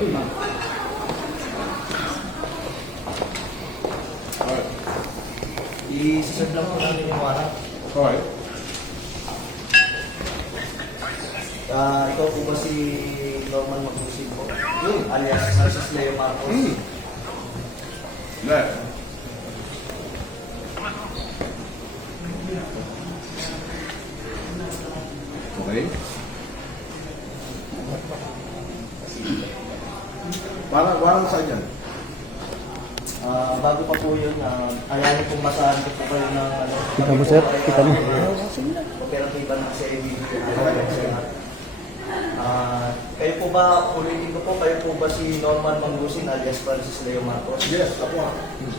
I-serve lang po namin yung warrant. Okay. Ikaw po ba si Norman Magusig po? Alias Francis Leo Marcos? Hindi. Okay. Parang saan yan? Bago pa po yun, ayanin pong masahan ko po kayo ng ano. Kita mo, sir? Kita mo. Operatiba ng CID. Kayo po ba, ulitin ko po, kayo po ba si Norman Mangusig alias Francis Leo Marcos? Yes, ako.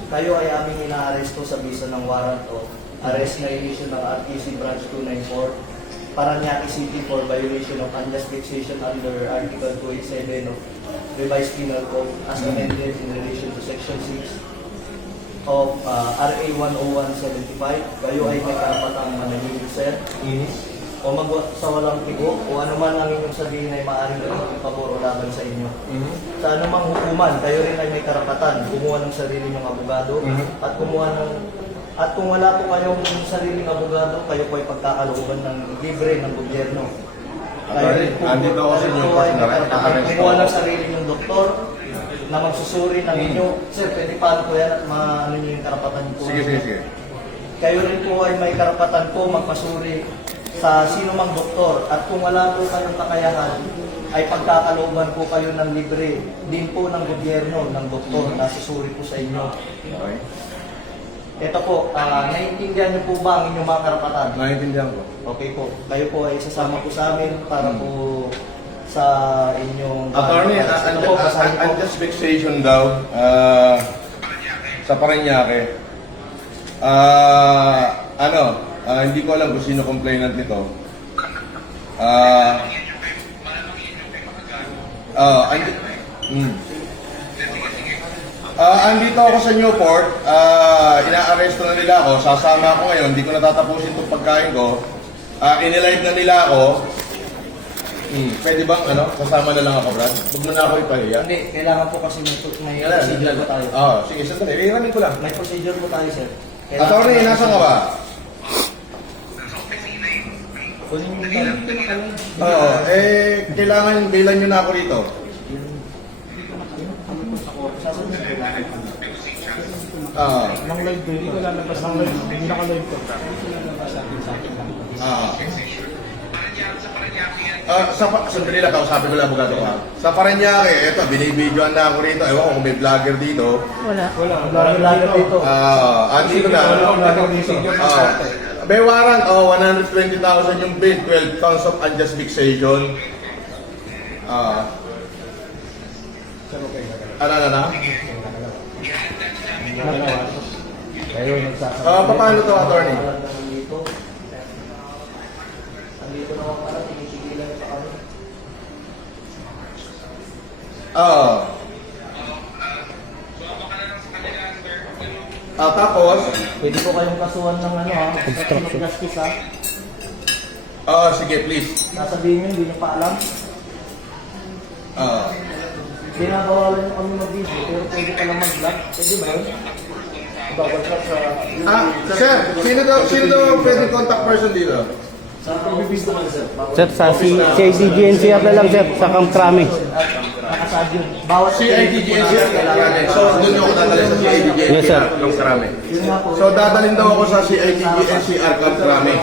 Kayo ay aming ina-arresto sa bisa ng warrant of arrest na issue ng RTC Branch 294 Paranaque City for violation of unjust fixation under Article 287 of Revised Penal Code as amended in relation to Section 6 of RA 10175. Kayo ay may karapatang manahimik, sir. O sa walang tigo o anuman ang inyong sabihin ay maaaring gawin pabor o laban sa inyo. Sa anumang hukuman, kayo rin ay may karapatan kumuha ng sarili ng abogado at kumuha ng kung wala po kayong sariling abogado, kayo po ay pagkakalooban ng libre ng gobyerno. Kayo rin po, ay may karapatan kumuha ng sarili ng doktor na magsusuri ng inyo. Sir, pwede paano po yan at maano nyo yung karapatan po? Sige. Kayo rin po ay may karapatan po magpasuri sa sino mang doktor at kung wala po kayong kakayahan ay pagkakalooban po kayo ng libre din po ng gobyerno ng doktor na susuri po sa inyo. Okay. Ito po, naiintindihan niyo po ba ang inyong mga karapatan? Naiintindihan ko. Okay po, kayo po ay sasama po sa amin para po sa inyong... Attorney, ito po, basahin po. unjust fixation daw sa Paranaque. Hindi ko alam kung sino complainant nito. Andito ako sa Newport, ina-arresto na nila ako, sasama ako ngayon, hindi ko natatapusin itong pagkain ko. Inilive na nila ako. Pwede bang sasama na lang ako, Brad? Huwag mo na ako ipahiya. Hindi, kailangan po kasi may procedure po tayo. Sige, sandali. Iramin ko lang. May procedure po tayo, sir. Attorney, nasa ka ba? Kailangan bilan nyo na ako rito. Nang live ko, hindi ko lalabas ng live. Hindi naka-live ko. Sandali lang, kausapin ko lang abogado ko. Sa Paranaque, eto, binibidyoan na ako rito. Ewan ko kung may vlogger dito. Wala. Lalo dito. Dito na. May warrant, 120,000 yung bid, 12 counts of unjust fixation. Paano to, attorney? Andito naman pala, tinitigilan pa kami. Tapos? Pwede po kayong kasuhan ng justice Sige, please. Sasabihin nyo, hindi nyo pa alam. Binabawalan nyo kami mag-video, pero pwede pa lang mag-vlog. Pwede ba yun? Sir, sino daw pwede contact person dito? Sa office naman, sir. Sir, sa CIDG-NCR na lang, sir. Sa Camp Crame. Nakasad yun. Bawat CIDG-NCR kailangan. So, doon ako dadalhin sa CIDG-NCR. Yes, sir. Camp Crame. Yun nga po. So, dadalhin daw ako sa CIDG-NCR Camp Crame.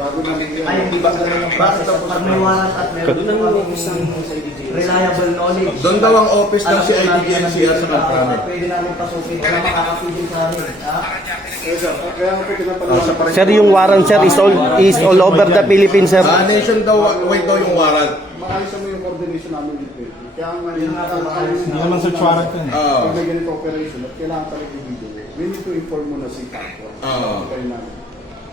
Ay, hindi ba ganun ang process? Pag may warrant at meron po kaming reliable knowledge. Doon daw ang office ng CIDG-NCR sa Camp Crame. Pwede namin pasukin. Wala makakapigil sa amin. Sir, yung warrant, sir, is all over the Philippines, sir. Nation daw, wait daw yung warrant. Maayos mo yung coordination namin dito. Kaya nga Hindi naman sa warrant yun. pag may ganito operation at kailangan talaga yung video, we need to inform mo na si Taco. Kayo namin.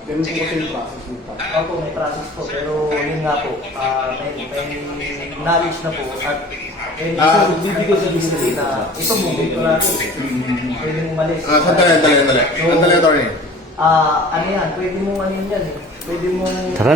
Ganun po kasi yung process ng Taco. Opo, may process po. Pero yun nga po, may knowledge na po. At bibigay sa district na ito po, dito natin. Pwede mong malis. Sandali, attorney. Ano yan, pwede mong ano yan eh. Pwede mong... Tara